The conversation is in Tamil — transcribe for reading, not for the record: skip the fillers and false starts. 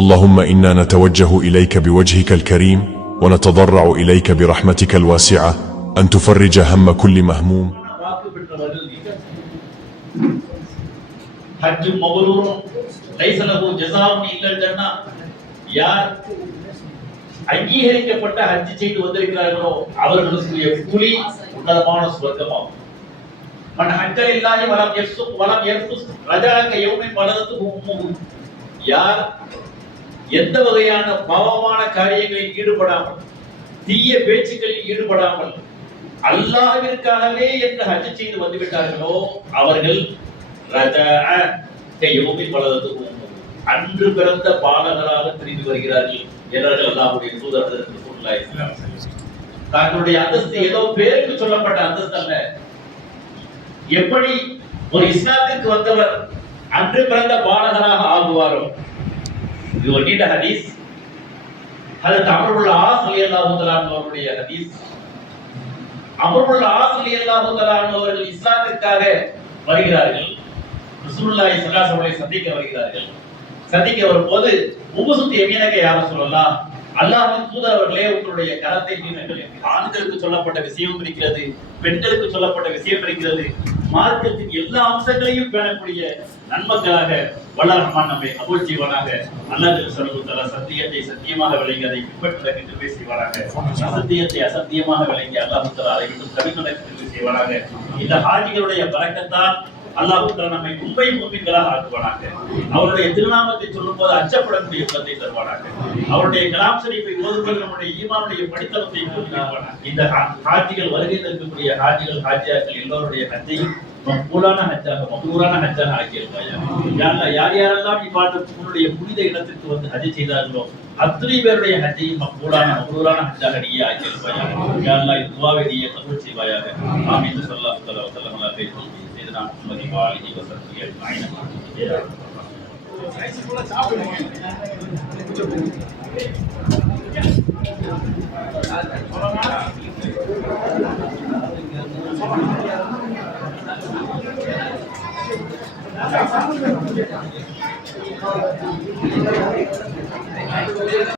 اللهم إنا نتوجه إليك بوجهك الكريم ونتضرع إليك برحمتك الواسعة أن تفرج هم كل مهموم. حج مبرور ليس له جزاء إلا الجنة. யார் அங்கீகரிக்கப்பட்ட ஹஜ் செய்து வந்திருக்கிறார்களோ அவர்களுக்கு கூலி உன்னதமான சுவர்க்கமாகும். மன் ஹஜ்ஜல் இல்லாஹி வலம் யஃப்ஸுக் வலம் யர்ஃபுஸ் ரஜா கயௌமின் வலதத்துஹு உம்முஹு. யார் எந்த வகையான பாவமான காரியங்களில் ஈடுபடாமல் தீய பேச்சுக்களில் ஈடுபடாமல் அல்லாஹ்விற்காகவே என்று ஹஜ் செய்து வந்துவிட்டார்களோ அவர்கள் ரஜா கயௌமின் வலதத்துஹு உம்முஹு அன்று பிறந்த பாலகராக திரும்பி வருகிறார்கள் என்றார்கள் அல்லாஹ்வுடைய தூதர் ஹஜ்ரத் ரசூலுல்லாஹி ஸல்லல்லாஹு அலைஹி வஸல்லம். தங்களுடைய அந்தஸ்து ஏதோ பேருக்கு சொல்லப்பட்ட அந்தஸ்து அல்ல. எப்படி ஒரு இஸ்லாத்திற்கு வந்தவர் அன்று பிறந்த பாலகராக ஆகுவாரோ, இது ஒரு நீண்ட ஹதீஸ். ஹஜ்ரத் அம்ர் இப்னு ஆஸ் ரலியல்லாஹு தஆலா அவருடைய ஹதீஸ். அம்ர் இப்னு ஆஸ் ரலியல்லாஹு தஆலா அவர்கள் இஸ்லாத்திற்காக வருகிறார்கள். ரசூலுல்லாஹி ஸல்லல்லாஹு அலைஹி வஸல்லம் சந்திக்க வருகிறார்கள். சந்திக்க வரும்போது உபசுத்தி எமீனக யா ரசூலல்லாஹ், அல்லாஹ்வின் தூதர் அவர்களே உங்களுடைய கரத்தை நீட்டுங்கள். ஆண்களுக்கு சொல்லப்பட்ட விஷயம் இருக்கிறது, பெண்களுக்கு சொல்லப்பட்ட விஷயம் இருக்கிறது. மார்க்கத்தின் எல்லா அம்சங்களையும் பேணக்கூடிய நன்மக்களாக வல்ல ரஹ்மான் நம்மை அபூல் செய்வானாக. அல்லாஹ் ஸல்லல்லாஹு தஆலா சத்தியத்தை சத்தியமாக விளங்கி அதை பின்பற்ற கிருபை செய்வானாக. அசத்தியத்தை அசத்தியமாக விளங்கி அல்லாஹ் தஆலா அதை விட்டு தவிர்க்க கிருபை செய்வானாக. இந்த ஹாஜிகளுடைய பரக்கத்தால் அல்லாஹ் தஆலா நம்மை உண்மை முஃமின்களாக ஆக்குவானாக. அவருடைய திருநாமத்தை சொல்லும்போது அச்சப்படக்கூடிய உள்ளத்தை தருவானாக. அவருடைய கலாம் ஷரீஃபை ஓதும்போது நம்முடைய ஈமானுடைய படித்தளத்தை கூட்டுவானாக. இந்த ஹாஜிகள் வருகை தரக்கூடிய ஹாஜிகள் ஹாஜியாக்கள் எல்லோருடைய ஹஜ்ஜையும் மக்பூலான ஹஜ்ஜாக மக்ரூரான ஹஜ்ஜாக ஆக்கியிருப்பாயாக. யா அல்லாஹ், யார் யாரெல்லாம் உன்னுடைய புனித இடத்திற்கு வந்து ஹஜ் செய்தார்களோ அத்தனை பேருடைய ஹஜ்ஜையும் மக்பூலான மக்ரூரான ஹஜ்ஜாக நீயே ஆக்கியிருப்பாயாக. யா அல்லாஹ், இந்த துஆவை நீயே கபூல் செய்வாயாக. ஆமீன். ஸல்லல்லாஹு அலைஹி வஸல்லம் அலா சையதுனா முஹம்மதி வ ஆலிஹி வ ஸஹ்பிஹி அஜ்மஈன்.